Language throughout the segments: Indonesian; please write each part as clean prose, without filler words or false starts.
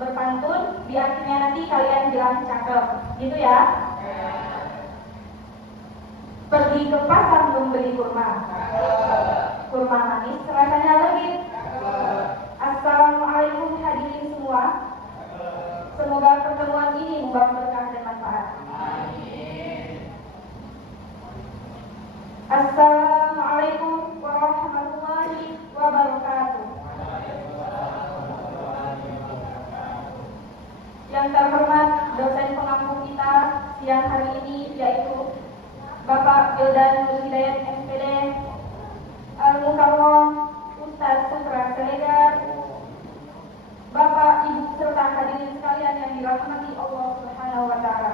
berpantun, di akhirnya nanti kalian bilang cakep, gitu ya. Pergi ke pasar membeli kurma. Kurma manis rasanya legit. Assalamualaikum hadirin semua. Semoga pertemuan ini membawa berkah dan manfaat. Assalamualaikum warahmatullahi wabarakatuh. Yang terhormat dosen pengampu kita siang hari ini yaitu Bapak Wildan Nur Hidayat MPD, Al-Mukarram Ustaz Sutra Selegar, Bapak Ibu serta hadirin sekalian yang dirahmati Allah Subhanahu wa taala.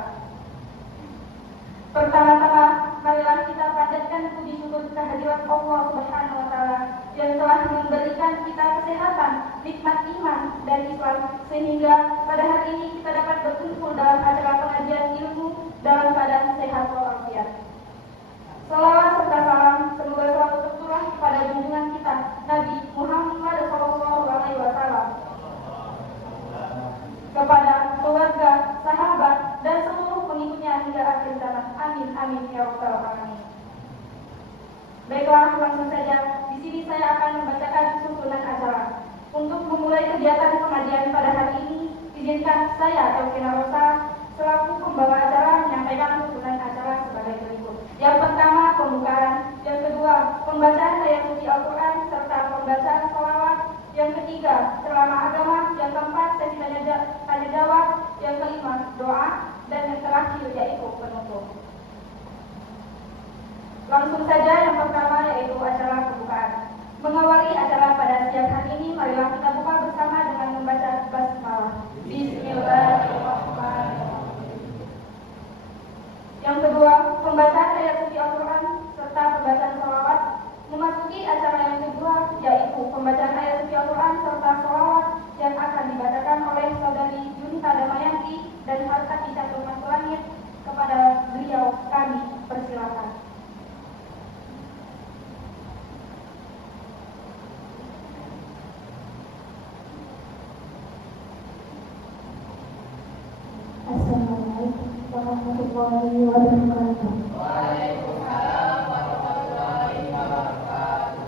Pertama-tama marilah kita panjatkan puji syukur kehadirat Allah Subhanahu wa taala yang telah memberikan kita kesehatan, nikmat iman dan Islam sehingga pada hari ini kita dapat berkumpul dalam acara pengajian ilmu dalam keadaan sehat walafiat. Salawat serta salam semoga selalu tercurah kepada junjungan kita Nabi Muhammad SAW, kepada keluarga, sahabat dan seluruh pengikutnya hingga akhir zaman. Amin amin ya rabbal alamin. Baiklah, langsung saja. Di sini saya akan membacakan susunan acara. Untuk memulai kegiatan pengajian pada hari ini, izinkan saya Taufina Rosa selaku pembawa acara menyampaikan susunan acara sebagai berikut. Yang pertama, pembukaan. Yang kedua, pembacaan ayat suci Al-Quran serta pembacaan sholawat. Yang ketiga, ceramah agama. Yang keempat, sesi tanya jawab. Yang kelima, doa. Dan yang terakhir yaitu penutup. Langsung saja yang pertama yaitu acara pembukaan. Mengawali acara pada siang hari ini, marilah kita buka bersama dengan membaca basmalah. Bismillahirrahmanirrahim. Yang kedua, pembacaan ayat suci Al-Quran serta pembacaan sholawat. Memasuki acara yang kedua yaitu pembacaan ayat suci Al-Quran serta sholawat yang akan dibacakan oleh saudari Yunita Damayanti dan Harkat Dicaturkan Langit. Kepada beliau kami persilakan. Assalamualaikum warahmatullahi wabarakatuh. Waalaikumsalam warahmatullahi wabarakatuh.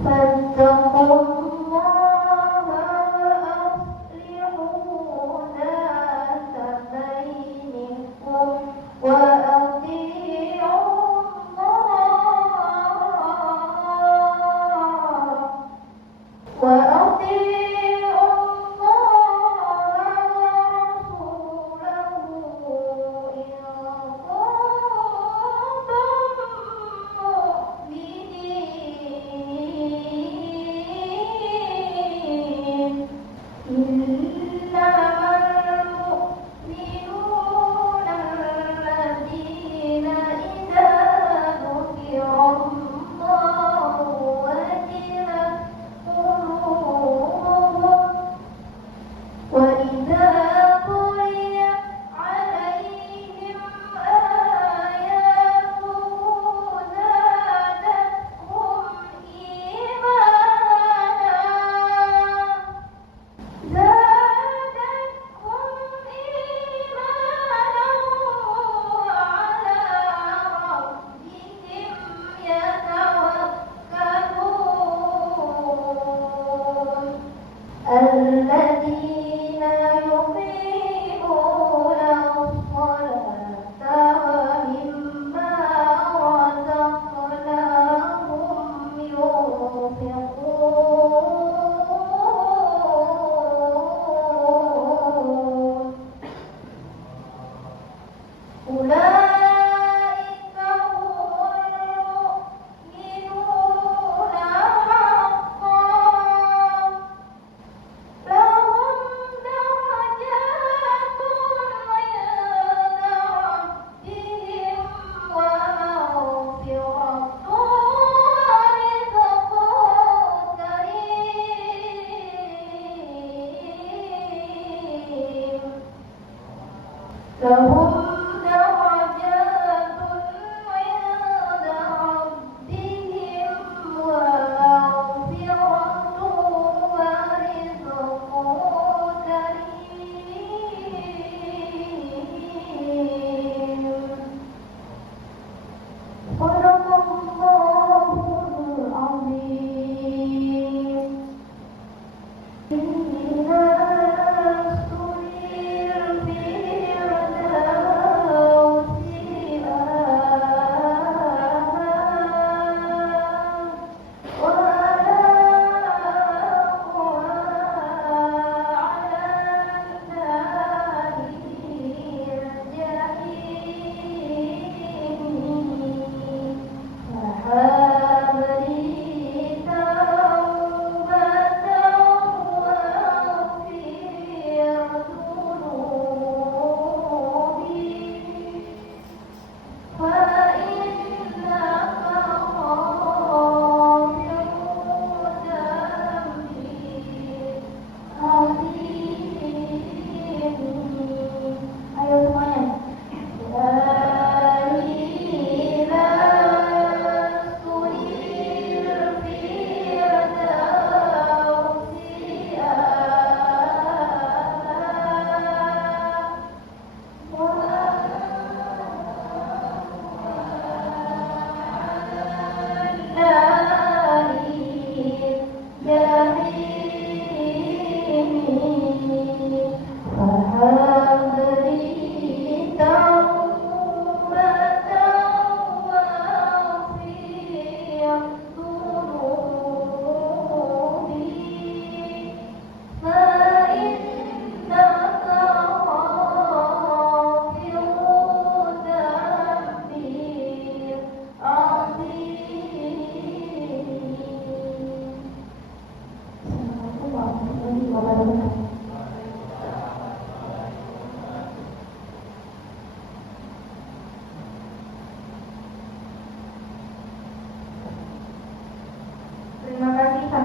Fattaqullaha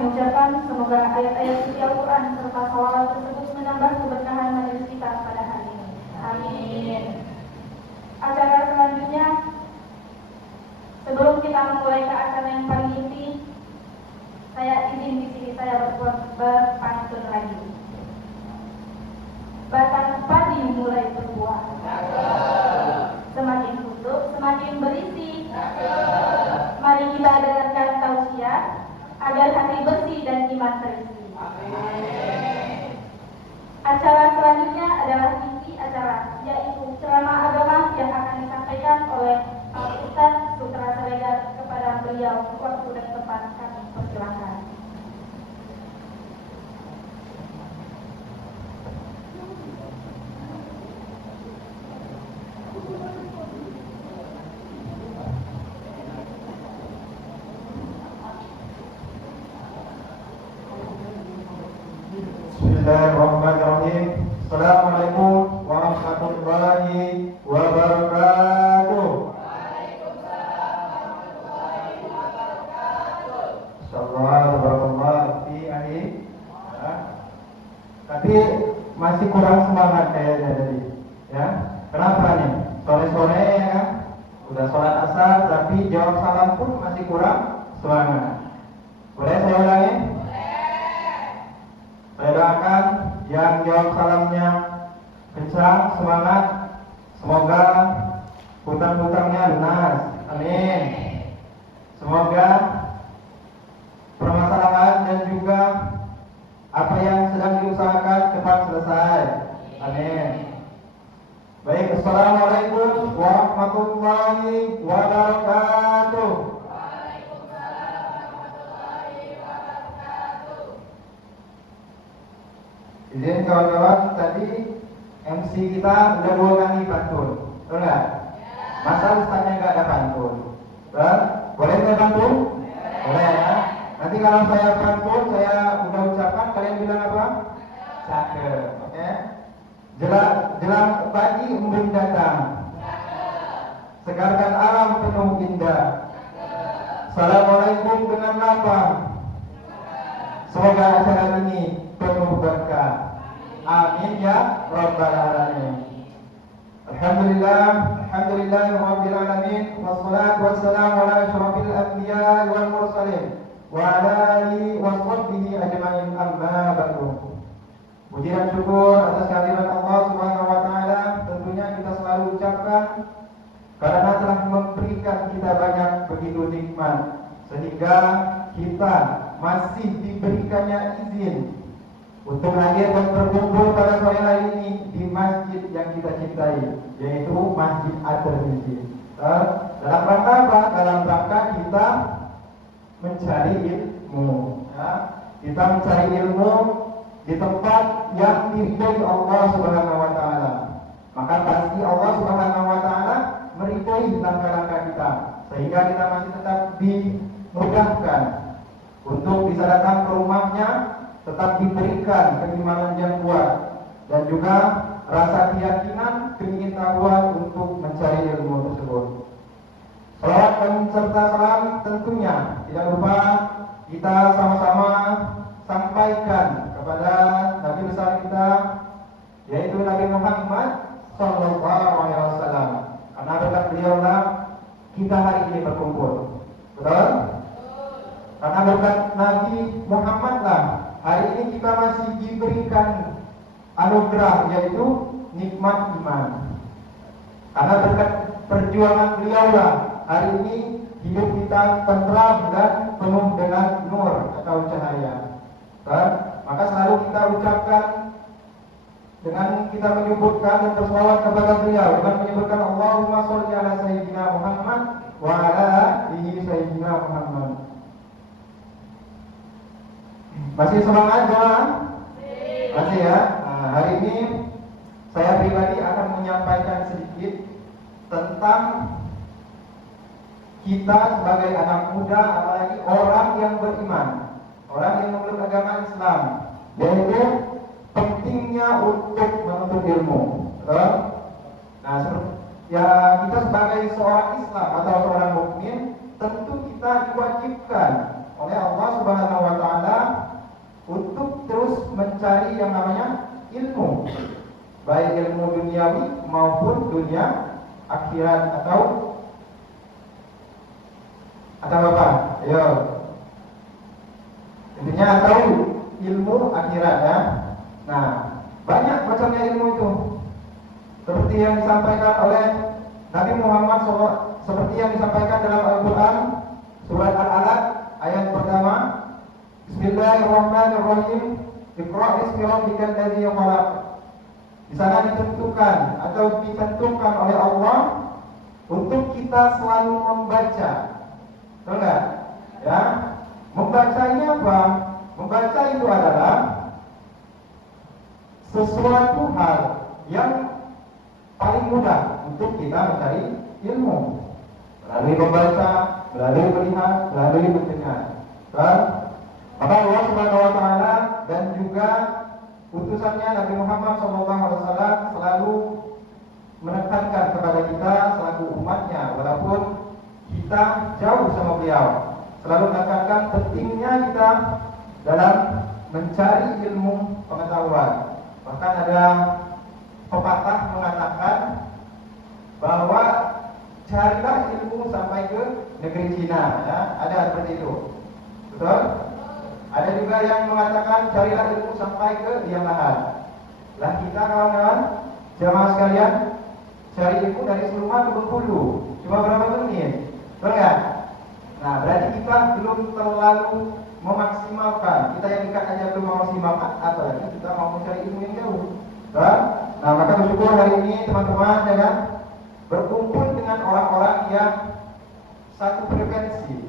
mengucapkan semoga ayat-ayat suci Al-Quran serta salawat tersebut menambah keberkahan majelis kita pada hari ini. Amin. Acara selanjutnya, sebelum kita memulai ke acara yang paling inti, saya izin di sini saya berpantun lagi. Batang padi mulai berbuah, semakin tutup semakin berisi. Mari kita dengarkan tausiah agar hati bersih dan iman terisi. Acara selanjutnya adalah inti acara, yaitu ceramah agama yang akan disampaikan oleh Pak Ustadz Sutra Siregar. Kepada beliau waktu dan tempat kami persilakan. Bismillahirrahmanirrahim. Assalamualaikum warahmatullahi wabarakatuh. Assalamualaikum fi ahli. Tapi masih kurang semangat kayaknya tadi. Ya, kenapa nih? Sore-sore ya kan? Udah sholat asar tapi jawab salam pun masih kurang semangat. Boleh saya ulangi? Saya doakan yang jawab salamnya kencang, semangat. Semoga hutang-hutangnya lunas. Amin. Semoga permasalahan dan juga apa yang sedang diusahakan cepat selesai. Amin. Baik, assalamualaikum warahmatullahi wabarakatuh. Izin kawan-kawan, tadi MC kita udah 2 kali pantun, betul nggak? Masa ustaznya nggak ada pantun? Betul? Boleh saya pantun? Boleh ya. Nanti kalau saya pantun, saya udah ucapkan, kalian bilang apa? Cakep, oke? Jelang pagi embun datang, segarkan alam penuh indah. Assalamualaikum dengan lapang. Semoga acara ini penuh berkah. Amin ya rabbal alamin. Alhamdulillahirabbil alamin, wassalatu wassalamu ala asyrafil anbiya'i wal mursalin wa ala alihi wa sahbihi ajma'in, amma ba'du. Puji dan syukur atas kehadiran Allah Subhanahu wa taala tentunya kita selalu ucapkan, karena telah memberikan kita banyak begitu nikmat sehingga kita masih diberikannya izin untuk hadir dan berkumpul pada sore hari ini di masjid yang kita cintai, yaitu Masjid At-Tirmizi. Dalam rangka apa? Dalam rangka kita mencari ilmu. Ya. Kita mencari ilmu di tempat yang diridhoi Allah Subhanahu wa taala. Maka pasti Allah Subhanahu wa taala meridhoi langkah-langkah kita, sehingga kita masih tetap dimudahkan untuk bisa datang ke rumahnya, tetap diberikan keimanan yang kuat dan juga rasa keyakinan, keingintahuan untuk mencari ilmu tersebut. Salawat dan serta salam tentunya tidak lupa kita sama-sama sampaikan kepada Nabi besar kita, yaitu Nabi Muhammad Sallallahu Alaihi Wasallam. Karena berkat beliaulah kita hari ini berkumpul, betul? Karena berkat Nabi Muhammad lah hari ini kita masih diberikan anugerah, yaitu nikmat iman. Karena berkat perjuangan beliau lah hari ini hidup kita tentram dan penuh dengan nur atau cahaya. Dan maka selalu kita ucapkan dengan kita menyebutkan dan berselawat kepada beliau dengan menyebutkan Allahumma sholli ala sayyidina Muhammad wa ala alihi sayyidina Muhammad. Masih semangat jemaah? Masih ya. Nah, hari ini saya pribadi akan menyampaikan sedikit tentang kita sebagai anak muda, apalagi orang yang beriman, orang yang memeluk agama Islam, yaitu pentingnya untuk menuntut ilmu. Nah, ya kita sebagai seorang Islam atau seorang mukmin, tentu kita diwajibkan oleh Allah Subhanahu wa taala duniawi maupun dunia akhirat atau apa? Ayo. Intinya atau ilmu akhirat ya. Nah, banyak macamnya ilmu itu. Seperti yang disampaikan oleh Nabi Muhammad SAW, seperti yang disampaikan dalam Al-Quran surat Al-Alaq ayat pertama, Bismillahirrahmanirrahim. Iqra' bismi rabbikal ladzi khalaq. Di sana ditentukan atau ditentukan oleh Allah untuk kita selalu membaca. Betul enggak? Ya. Membaca ini apa? Membaca itu adalah sesuatu hal yang paling mudah untuk kita mencari ilmu. Melalui membaca, melalui melihat, melalui mendengar. Dan maka Allah Subhanahu wa taala dan juga utusannya Nabi Muhammad SAW selalu menekankan kepada kita selaku umatnya, walaupun kita jauh sama beliau, selalu menekankan pentingnya kita dalam mencari ilmu pengetahuan. Bahkan ada pepatah mengatakan bahwa carilah ilmu sampai ke negeri Cina, ya, ada seperti itu, betul? Ada juga yang mengatakan carilah ilmu sampai ke liang lahat. Lah kita kawan-kawan, jamaah sekalian, cari ilmu dari Seluma ke Bengkulu, cuma berapa menit, betul nggak? Nah, berarti kita belum terlalu memaksimalkan. Kita yang dekat aja belum memaksimalkan, apalagi kita mau mencari ilmu yang jauh. Betul? Nah, maka bersyukur hari ini teman-teman ya kan, berkumpul dengan orang-orang yang satu frekuensi,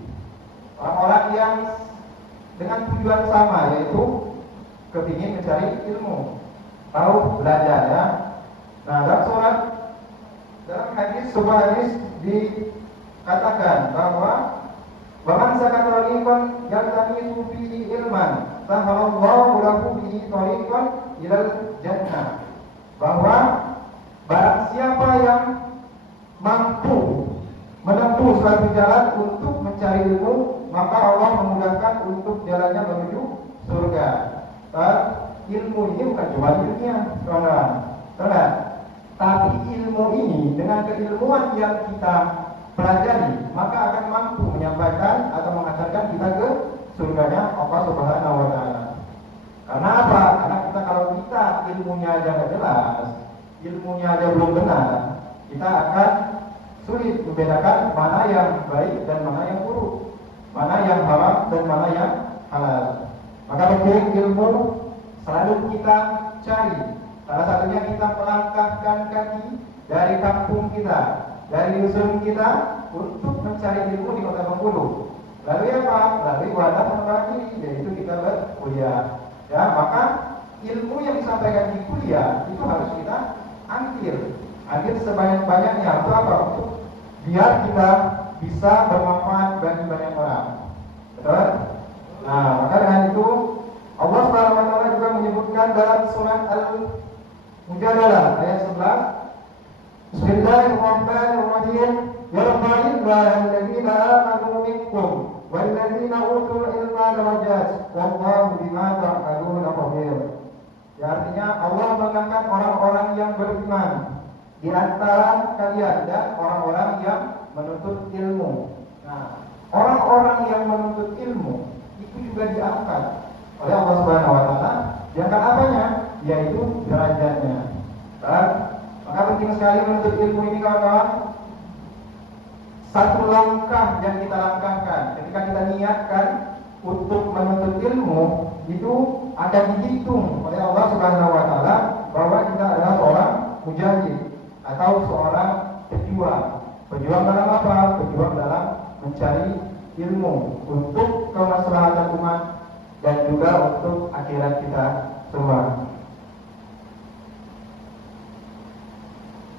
orang-orang yang dengan tujuan sama, yaitu kepingin mencari ilmu, tahu belajar ya. Nah, dalam hadis, sebuah hadis dikatakan bahwa Waman sakata tariqan yaltamisu fihi ilman sahalallahu lahu bihi tariqan ilal jannah. Bahwa barang siapa yang mampu menempuh suatu jalan untuk mencari ilmu, maka Allah memudahkan untuk jalannya menuju surga. Ilmu ini bukan cuma dunia, kawan-kawan. Tapi ilmu ini dengan keilmuan yang kita pelajari, maka akan mampu menyampaikan atau mengantarkan kita ke surganya Allah Subhanahu wa taala. Karena apa? Karena kalau kita ilmunya aja nggak jelas, ilmunya aja belum benar, kita akan sulit membedakan mana yang baik dan mana yang buruk, mana yang haram dan mana yang halal. Maka penting ilmu selalu kita cari. Salah satunya kita melangkahkan kaki dari kampung kita, dari dusun kita untuk mencari ilmu di kota Bengkulu. Lalu apa? Lalu wadah membagi, yaitu kita berkuliah. Ya, maka ilmu yang disampaikan di kuliah itu harus kita ambil sebanyak-banyaknya. Untuk apa? Untuk biar kita bisa bermanfaat bagi banyak orang. Betul? Nah, maka dengan itu Allah Subhanahu wa taala juga menyebutkan dalam surat Al-Mujadalah ayat 11, Bismillahirrahmanirrahim. Yarfa'illahu alladhina amanu minkum walladzina utul ilma darajat wallahu bima ta'maluna khabir. Ya, artinya Allah mengangkat orang-orang yang beriman di antara kalian dan orang-orang yang menuntut ilmu. Nah, orang-orang yang menuntut ilmu itu juga diangkat oleh Allah Subhanahu wa taala. Diangkat apanya? Yaitu derajatnya. Dan maka penting sekali menuntut ilmu ini kawan-kawan. Satu langkah yang kita langkahkan ketika kita niatkan untuk menuntut ilmu itu akan dihitung oleh Allah Subhanahu wa taala bahwa kita adalah seorang mujahid atau seorang pejuang. Pejuang dalam apa? Pejuang dalam mencari ilmu untuk kemaslahatan umat dan juga untuk akhirat kita semua.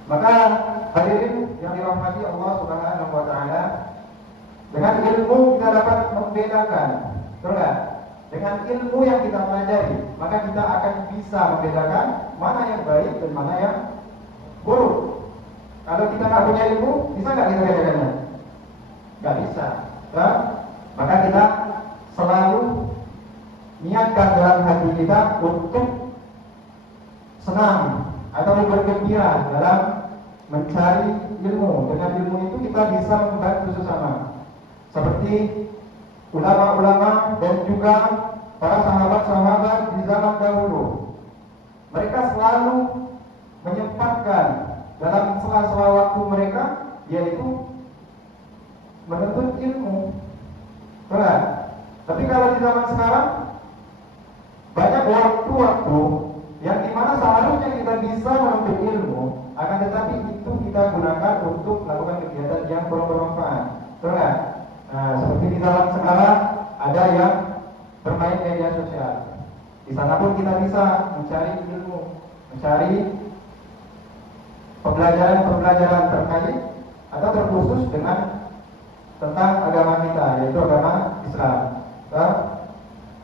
Maka hadirin yang dirahmati Allah Subhanahu wa taala, dengan ilmu kita dapat membedakan, betul enggak? Dengan ilmu yang kita pelajari, maka kita akan bisa membedakan mana yang baik dan mana yang buruk. Kalau kita nggak punya ilmu, bisa nggak kita bedakannya? Nggak bisa. Nah, maka kita selalu niatkan dalam hati kita untuk senang atau bergembira dalam mencari ilmu. Dengan ilmu itu kita bisa membantu sesama. Seperti ulama-ulama dan juga para sahabat-sahabat di zaman dahulu. Mereka selalu menyempatkan dalam sela-sela waktu mereka yaitu menuntut ilmu. Benar. Tapi kalau di zaman sekarang banyak waktu-waktu yang dimana seharusnya kita bisa menuntut ilmu, akan tetapi itu kita gunakan untuk melakukan kegiatan yang kurang bermanfaat. Benar. Nah, seperti di zaman sekarang ada yang bermain media sosial. Di sana pun kita bisa mencari ilmu, mencari pembelajaran terkait atau terkhusus dengan tentang agama kita, yaitu agama Islam.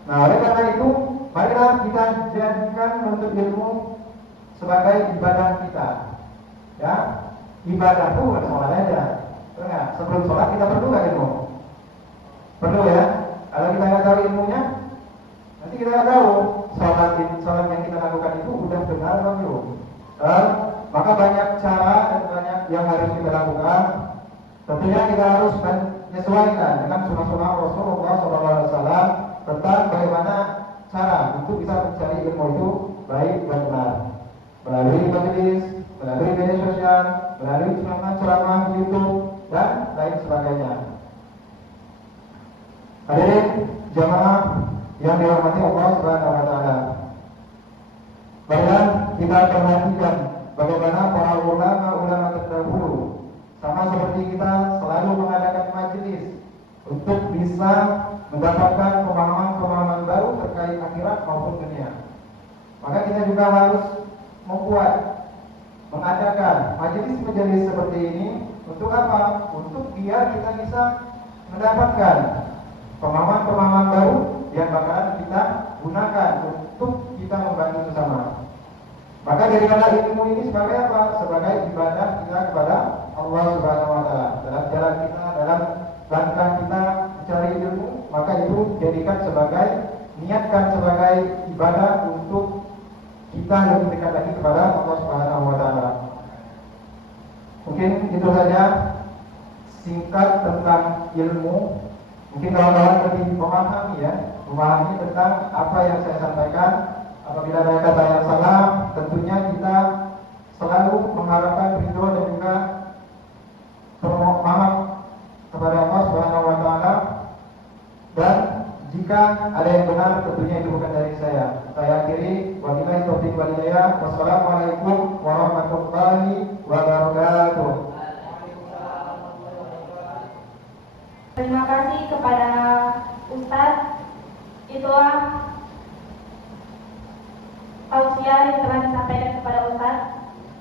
Nah, oleh karena itu, marilah kita jadikan menuntut ilmu sebagai ibadah kita. Ya, ibadah itu bukan sholat aja. Enggak, sebelum sholat kita perlu nggak ilmu? Perlu ya. Kalau kita nggak tahu ilmunya, nanti kita nggak tahu sholat yang kita lakukan itu udah benar atau belum. Maka banyak cara dan banyak yang harus kita lakukan. Tentunya kita harus menyesuaikan dengan sunnah-sunnah Rasulullah SAW tentang bagaimana cara untuk bisa mencari ilmu itu baik dan benar. Melalui majelis, melalui media sosial, melalui ceramah-ceramah YouTube dan lain sebagainya. Hadirin jamaah yang dirahmati Allah Subhanahu wa taala. Marilah kita perhatikan bagaimana para ulama terdahulu sama seperti kita selalu mengadakan majelis untuk bisa mendapatkan pemahaman-pemahaman baru terkait akhirat maupun dunia. Maka kita juga harus mengadakan majelis-majelis seperti ini untuk apa? Untuk biar kita bisa mendapatkan pemahaman-pemahaman baru yang bakalan kita gunakan untuk kita membantu sesama. Maka jadikanlah ilmu ini sebagai apa? Sebagai ibadah kita kepada Allah Subhanahu wa taala. Dalam jalan kita, dalam langkah kita mencari ilmu, maka itu jadikan sebagai, niatkan sebagai ibadah untuk kita lebih dekat lagi kepada Allah Subhanahu wa taala. Mungkin itu saja singkat tentang ilmu. Mungkin kawan-kawan lebih memahami tentang apa yang saya sampaikan. Apabila ada kata yang salah, tentunya kita selalu mengharapkan ridho dan juga maaf kepada Allah Subhanahu wa taala. Dan jika ada yang benar, tentunya itu bukan dari saya. Saya akhiri, wabillahi taufiq wal hidayah. Wassalamualaikum warahmatullahi wabarakatuh. Terima kasih kepada Ustadz. Itulah tausiah yang telah disampaikan kepada Ustadz.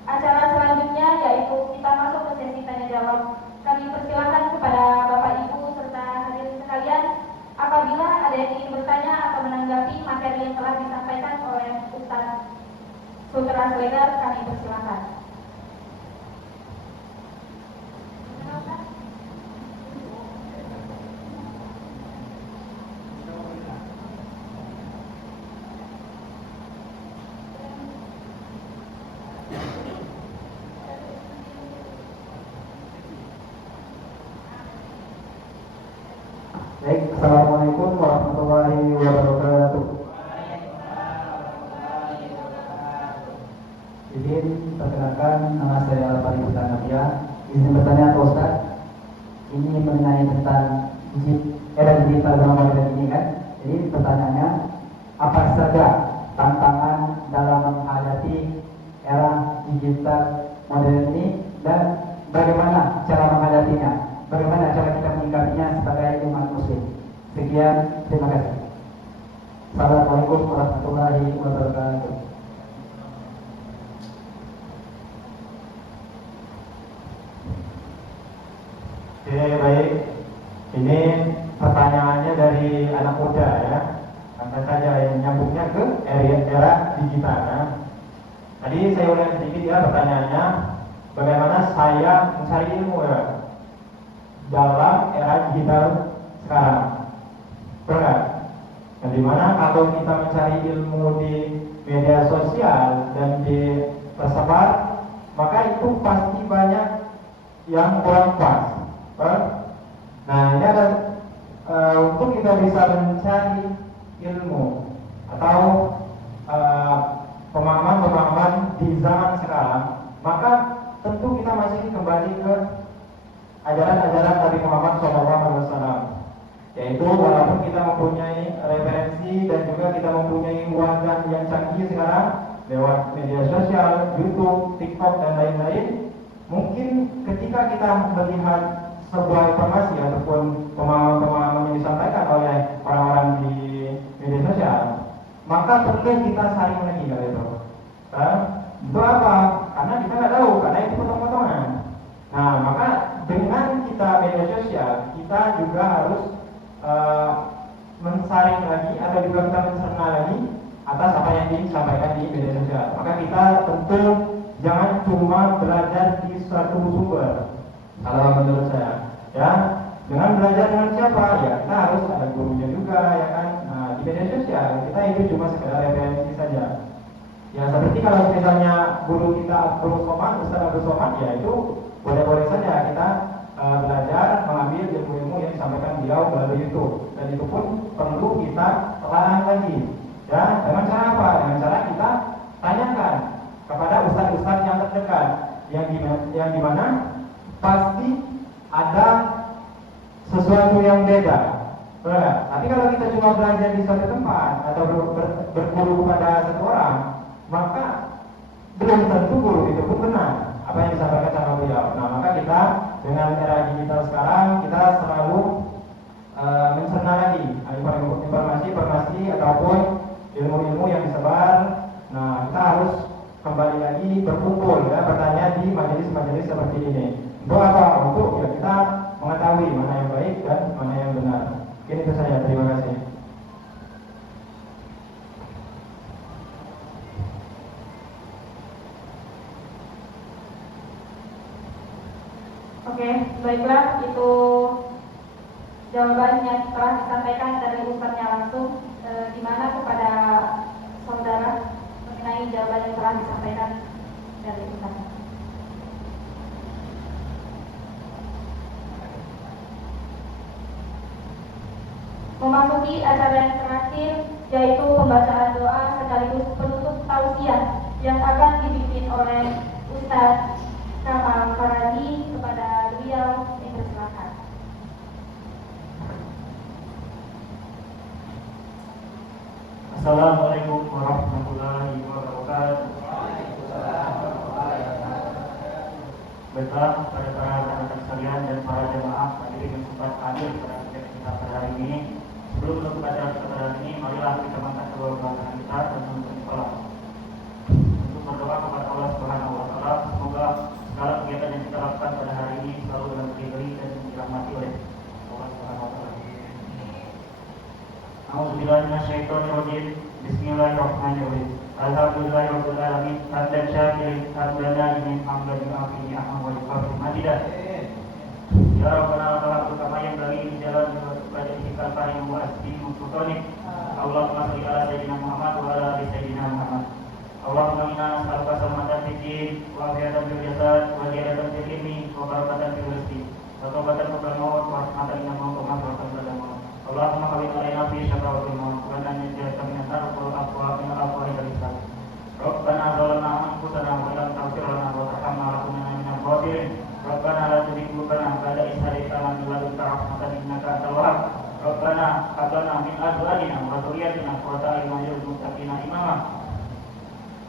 Acara selanjutnya yaitu kita masuk ke sesi tanya jawab. Kami persilakan kepada Bapak Ibu serta hadirin sekalian, apabila ada yang ingin bertanya atau menanggapi materi yang telah disampaikan oleh Ustadz Sultan Slegar, kami persilakan. Baik, assalamualaikum warahmatullahi wabarakatuh. Izin perkenalkan, nama saya Al-Fari Butanabia. Izin bertanya Pak Ustaz, ini mengenai tentang era digital dalam modern ini kan. Jadi pertanyaannya, apa saja tantangan dalam menghadapi era digital modern ini dan bagaimana cara menghadapinya? Bagaimana cara kita menyikapinya sebagai umat muslim? Sekian, terima kasih. Assalamualaikum warahmatullahi wabarakatuh. Oke, baik. Ini pertanyaannya dari anak muda ya. Langsung saja yang nyambungnya ke era digital ya. Tadi saya ulangi sedikit ya pertanyaannya. Bagaimana saya mencari ilmu ya dalam era digital sekarang? Benar. Dan dimana kalau kita mencari ilmu di media sosial dan di tersebar, maka itu pasti banyak yang kurang pas. Nah, ini ada untuk kita bisa mencari ilmu atau pemahaman-pemahaman di zaman sekarang, maka tentu kita masih kembali ke ajaran-ajaran Nabi Muhammad SAW. Yaitu walaupun kita mempunyai referensi dan juga kita mempunyai wadah yang canggih sekarang lewat media sosial, YouTube, TikTok dan lain-lain, mungkin ketika kita melihat sebuah informasi ataupun pemahaman-pemahaman yang disampaikan oleh orang-orang di media sosial, maka perlu kita saring lagi kalau itu. Untuk apa? Karena kita nggak tahu, karena itu potong-potongan. Nah, maka dengan kita media sosial, kita juga harus mensaring lagi atau juga kita mencerna lagi atas apa yang disampaikan di media sosial. Maka kita tentu jangan cuma belajar di suatu sumber. Kalau menurut saya, ya, dengan belajar dengan siapa? Ya, kita harus ada gurunya juga, ya kan? Nah, di media sosial kita itu cuma sekedar referensi saja. Ya, seperti kalau misalnya guru kita Guru Soman, Ustaz Abdul Soman, ya itu boleh-boleh saja kita belajar mengambil ilmu-ilmu yang disampaikan beliau melalui YouTube, dan itu pun perlu kita telah lagi. Ya, dengan cara apa? Dengan cara kita tanyakan kepada ustaz-ustaz yang terdekat, yang dimana pasti ada sesuatu yang beda. Tapi kalau kita cuma belajar di suatu tempat atau berguru kepada satu orang, maka belum tentu guru itu pun benar apa yang disampaikan sama beliau. Nah, maka kita dengan era digital sekarang, kita selalu mencerna lagi informasi ataupun ilmu-ilmu yang disebar. Nah, kita harus kembali lagi berkumpul, ya, bertanya di majelis-majelis seperti ini. Untuk apa? Untuk ya kita mengetahui mana yang baik dan mana yang benar. Mungkin itu saja. Terima kasih. Oke, baiklah, itu jawaban yang telah disampaikan dari Ustaznya langsung, di mana kepada saudara mengenai jawaban yang telah disampaikan dari Ustaz. Memasuki acara yang terakhir, yaitu pembacaan doa sekaligus penutup tausiah yang akan dipimpin oleh Ustaz Kamal Faradi. Kepada beliau dipersilakan. Assalamualaikum warahmatullahi wabarakatuh. Baiklah, pada para rekan sekalian dan para jemaah hadirin yang sempat hadir pada kegiatan kita pada hari ini. Sebelum menutup acara kita pada hari ini, marilah kita angkat kedua belah tangan kita dan menuntut salam untuk berdoa kepada Allah Subhanahu wa Ta'ala. Semoga segala kegiatan yang kita lakukan pada hari ini selalu dalam diberi dan dirahmati oleh Allah Subhanahu wa Ta'ala. A'udzubillahiminasyaitonirrajim. Bismillahirrahmanirrahim. Alhamdulillahirabbil alamin. Hamdan syakirin hamdan na'imin hamdan yu'afi ni'amahu wa yukafi madidah. Ya Rabbana lakal kama yang bagi di jalan pada istiqal karim wa asbihu sultanik. Allahumma shalli ala sayyidina Muhammad wa ala ali sayyidina Muhammad. Allahumma inna nas'aluka salamatan fid din wa afiyatan fil jasad wa ziyadatan fil ilmi wa barakatan fil rizqi wa tawbatan qabla maut wa rahmatan inda maut wa maghfiratan ba'da maut. Allahumma hawwin alaina fi syaqawatil maut wa lan najata min an-nar wa afwa min al-afwa ila al-islam. Rabbana zalamna anfusana wa lam taghfir lana wa tarhamna lakunanna minal khasirin. Rabbana la tuzigh qulubana ba'da idh hadaytana wa hab lana rahmatan innaka antal wahhab. Rabbana hab lana min azwajina wa dhurriyyatina qurrata a'yunin waj'alna lil muttaqina imama.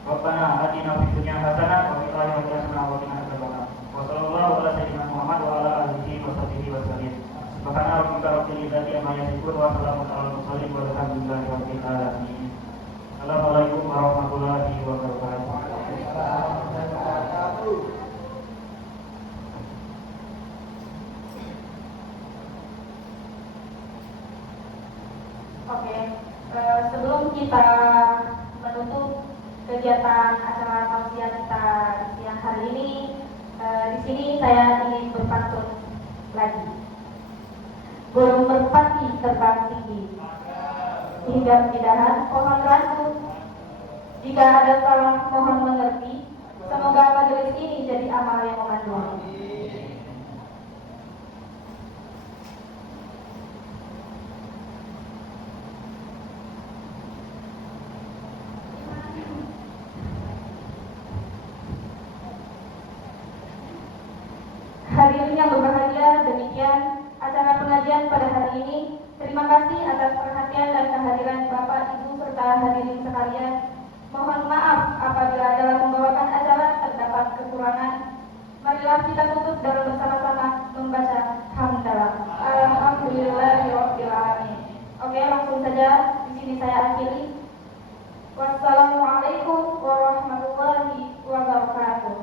Rabbana atina fid dunya hasanah wa fil akhirati hasanah wa qina adzabannar. Wa sallallahu ala sayyidina Muhammad wa ala alihi wa sahbihi wa sallam. Subhana rabbika rabbil izzati amma yasifun wa salamun alal mursalin walhamdulillahi rabbil alamin. Assalamualaikum warahmatullahi wabarakatuh. Oke, sebelum kita menutup kegiatan acara tausiah kita siang hari ini, di sini saya ingin berpantun lagi. Burung merpati terbang tinggi, hingga pindahan pohon randu. Jika ada salah mohon mengerti, Semoga majelis ini jadi amal yang memandu. Hadirin yang berbahagia, demikian acara pengajian pada hari ini. Terima kasih atas perhatian dan kehadiran Bapak, Ibu, serta hadirin sekalian. Mohon maaf apabila dalam membawakan acara terdapat kekurangan. Marilah kita tutup dan bersama-sama membaca hamdalah. Alhamdulillahirabbil alamin. Oke, langsung saja di sini saya akhiri. Wassalamualaikum warahmatullahi wabarakatuh.